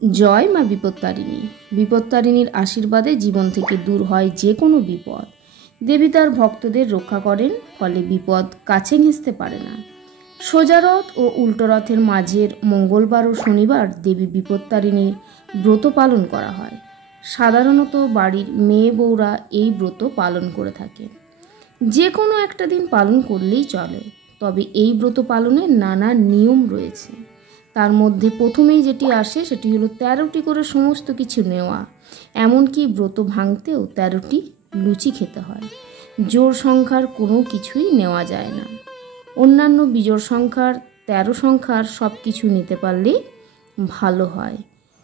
জয় মা বিপত্তারিণী। বিপত্তারিণীর আশীর্বাদে জীবন থেকে দূর হয় যে কোনো বিপদ। দেবী তার ভক্তদের রক্ষা করেন, ফলে বিপদ কাছে ঘেঁষতে পারে না। সোজা রথ ও উল্টো রথের মাঝের মঙ্গলবার ও শনিবার দেবী বিপত্তারিণীর ব্রত পালন করা হয়। সাধারণত বাড়ির মেয়ে বউরা এই ব্রত পালন করে থাকে। যে কোনো একটা দিন পালন করলেই চলে, তবে এই ব্রত পালনের নানা নিয়ম রয়েছে। তার মধ্যে প্রথমেই যেটি আসে সেটি হলো 13টি করে সমস্ত কিছু নেওয়া। এমনকি ব্রত ভাঙতেও 13টি লুচি খেতে হয়। জোড় সংখ্যার কোনো কিছুই নেওয়া যায় না। অন্যান্য বিজোড় সংখ্যার 13 সংখ্যার সব কিছু নিতে পারলেই ভালো হয়।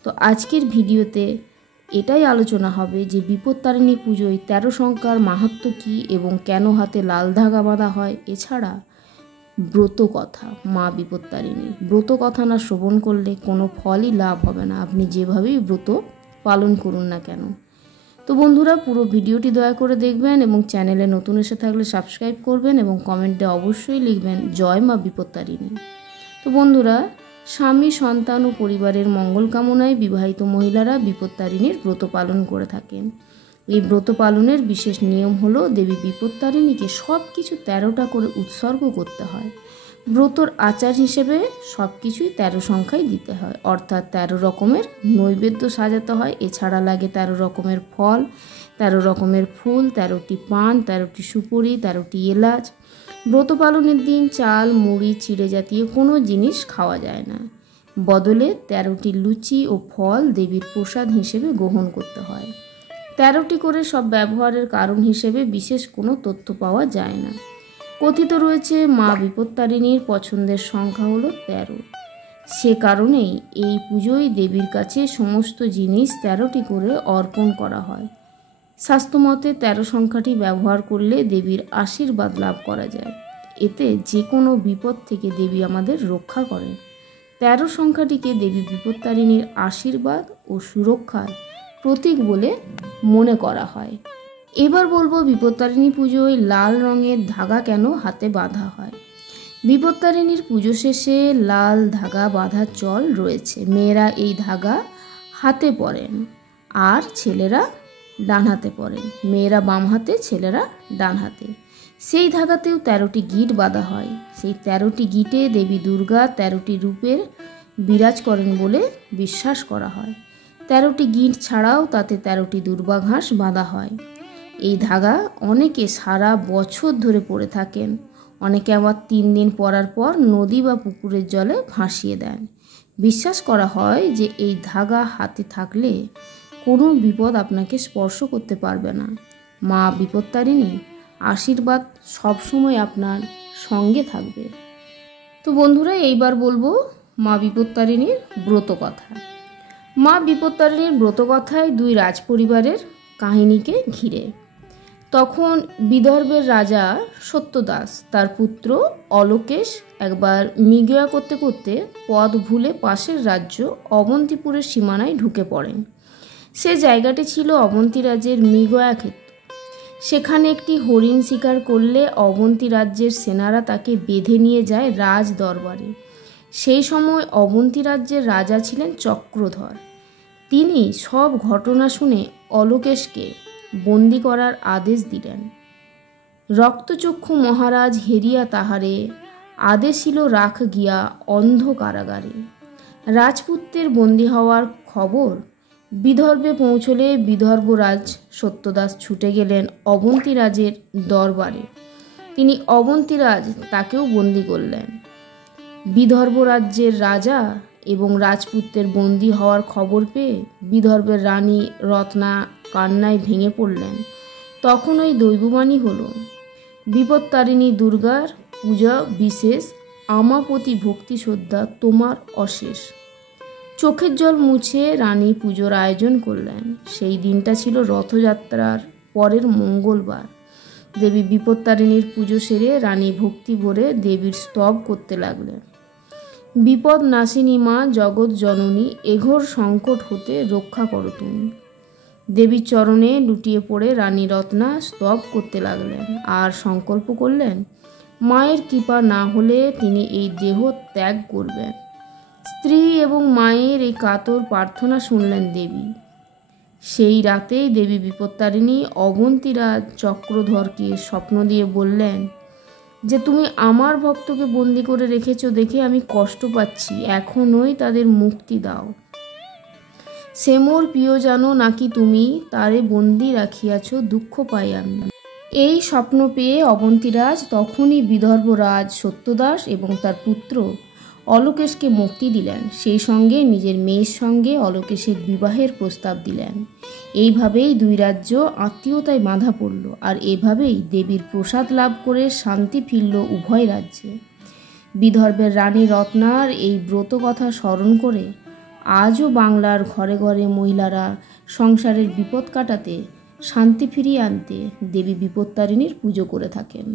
তো আজকের ভিডিওতে এটাই আলোচনা হবে যে বিপত্তারিণী পুজোয় 13 সংখ্যার মাহাত্ম্য কী এবং কেন হাতে লাল ধাগা বাঁধা হয়। এছাড়া ব্রত কথা, মা বিপত্তারিণী ব্রত কথা না শ্রবণ করলে কোনো ফলই লাভ হবে না, আপনি যেভাবেই ব্রত পালন করুন না কেন। তো বন্ধুরা, পুরো ভিডিওটি দয়া করে দেখবেন এবং চ্যানেলে নতুন এসে থাকলে সাবস্ক্রাইব করবেন এবং কমেন্টে অবশ্যই লিখবেন জয় মা বিপত্তারিণী। তো বন্ধুরা, স্বামী, সন্তান ও পরিবারের মঙ্গল কামনায় বিবাহিত মহিলারা বিপত্তারিণীর ব্রত পালন করে থাকেন। এই ব্রত পালনের বিশেষ নিয়ম হলো দেবী বিপত্তারিণীকে সব কিছু 13টা করে উৎসর্গ করতে হয়। ব্রতর আচার হিসেবে সব কিছুই 13 সংখ্যায় দিতে হয়, অর্থাৎ 13 রকমের নৈবেদ্য সাজাতে হয়। এছাড়া লাগে 13 রকমের ফল, 13 রকমের ফুল, 13টি পান, 13টি সুপুরি, 13টি এলাচ। ব্রত পালনের দিন চাল, মুড়ি, চিড়ে জাতীয় কোনো জিনিস খাওয়া যায় না। বদলে 13টি লুচি ও ফল দেবীর প্রসাদ হিসেবে গ্রহণ করতে হয়। 13টি করে সব ব্যবহারের কারণ হিসেবে বিশেষ কোনো তথ্য পাওয়া যায় না। কথিত রয়েছে মা বিপত্তারিণীর পছন্দের সংখ্যা হলো 13। সে কারণেই এই পুজোয় দেবীর কাছে সমস্ত জিনিস 13টি করে অর্পণ করা হয়। শাস্ত্রমতে 13 সংখ্যাটি ব্যবহার করলে দেবীর আশীর্বাদ লাভ করা যায়। এতে যে কোনো বিপদ থেকে দেবী আমাদের রক্ষা করেন। 13 সংখ্যাটিকে দেবী বিপত্তারিণীর আশীর্বাদ ও সুরক্ষার প্রতীক বলে মনে করা হয়। এবার বলবো বিপত্তারিণী পুজোয় লাল রঙের ধাগা কেন হাতে বাঁধা হয়। বিপত্তারিণীর পুজো শেষে লাল ধাগা বাঁধার চল রয়েছে। মেয়েরা এই ধাগা হাতে পরেন আর ছেলেরা ডান হাতে পরেন। মেয়েরা বাম হাতে, ছেলেরা ডান হাতে। সেই ধাগাতেও 13টি গিঁট বাঁধা হয়। সেই 13টি গিঁটে দেবী দুর্গা 13টি রূপের বিরাজ করেন বলে বিশ্বাস করা হয়। 13টি গিঁট ছাড়াও তাতে 13টি দুর্বা ঘাস বাঁধা হয়। এই ধাগা অনেকে সারা বছর ধরে পরে থাকেন, অনেকে আবার 3 দিন পরার পর নদী বা পুকুরের জলে ভাসিয়ে দেন। বিশ্বাস করা হয় যে এই ধাগা হাতে থাকলে কোনো বিপদ আপনাকে স্পর্শ করতে পারবে না। মা বিপত্তারিণী আশীর্বাদ সবসময় আপনার সঙ্গে থাকবে। তো বন্ধুরা, এইবার বলবো মা বিপত্তারিণীর ব্রত কথা। মা বিপত্তারিণীর ব্রত কথায় 2 রাজপরিবারের কাহিনীকে ঘিরে। তখন বিদর্ভের রাজা সত্যদাস তার পুত্র অলোকেশ একবার মৃগয়া করতে করতে পথ ভুলে পাশের রাজ্য অবন্তিপুরের সীমানায় ঢুকে পড়েন। সে জায়গাটি ছিল অবন্তী রাজ্যের মৃগয়া ক্ষেত্র। সেখানে একটি হরিণ শিকার করলে অবন্তী রাজ্যের সেনারা তাকে বেঁধে নিয়ে যায় রাজ দরবারে। সেই সময় অবন্তী রাজ্যের রাজা ছিলেন চক্রধর। তিনি সব ঘটনা শুনে অলোকেশকে বন্দি করার আদেশ দিলেন। রক্তচক্ষু মহারাজ হেরিয়া তাহারে আদেশিল রাখ গিয়া অন্ধ কারাগারে। রাজপুত্রের বন্দি হওয়ার খবর বিদর্ভে পৌঁছলে বিদর্ভরাজ সত্যদাস ছুটে গেলেন অবন্তীরাজের দরবারে। তিনি অবন্তীরাজ তাকেও বন্দি করলেন। বিদর্ভ রাজ্যের রাজা এবং রাজপুত্রের বন্দি হওয়ার খবর পেয়ে বিদর্ভের রানী রত্না কান্নায় ভেঙে পড়লেন। তখন ওই দৈববাণী হলো, বিপত্তারিণী দুর্গার পূজা বিশেষ, আমার প্রতি ভক্তি শ্রদ্ধা তোমার অশেষ। চোখের জল মুছে রানী পুজোর আয়োজন করলেন। সেই দিনটা ছিল রথযাত্রার পরের মঙ্গলবার। দেবী বিপত্তারিণীর পুজো সেরে রানী ভক্তি ভরে দেবীর স্তব করতে লাগলেন। বিপদ নাশিনী মা, জগৎ জননী, এঘোর সংকট হতে রক্ষা করো তুমি। দেবীর চরণে লুটিয়ে পড়ে রানী রত্না স্তব করতে লাগলেন আর সংকল্প করলেন, মায়ের কৃপা না হলে তিনি এই দেহ ত্যাগ করবেন। স্ত্রী এবং মায়ের এই কাতর প্রার্থনা শুনলেন দেবী। সেই রাতেই দেবী বিপত্তারিণী অবন্তীরাজ চক্রধরকে স্বপ্ন দিয়ে বললেন যে তুমি আমার ভক্তকে বন্দি করে রেখেছো দেখে আমি কষ্ট পাচ্ছি, এখনই তাদের মুক্তি দাও। সে মোর প্রিয় জানো নাকি তুমি, তারে বন্দি রাখিয়াছ দুঃখ পাই আমি। এই স্বপ্ন পেয়ে অবন্তীরাজ তখনই বিদর্ভরাজ সত্যদাস এবং তার পুত্র অলোকেশকে মুক্তি দিলেন। সেই সঙ্গে নিজের মেয়ের সঙ্গে অলোকেশের বিবাহের প্রস্তাব দিলেন। এইভাবেই দুই রাজ্য আত্মীয়তায় বাঁধা পড়ল, আর এভাবেই দেবীর প্রসাদ লাভ করে শান্তি ফিরল উভয় রাজ্যে। বিদর্ভের রানী রত্নার এই ব্রত কথা স্মরণ করে আজও বাংলার ঘরে ঘরে মহিলারা সংসারের বিপদ কাটাতে, শান্তি ফিরিয়ে আনতে দেবী বিপত্তারিণীর পুজো করে থাকেন।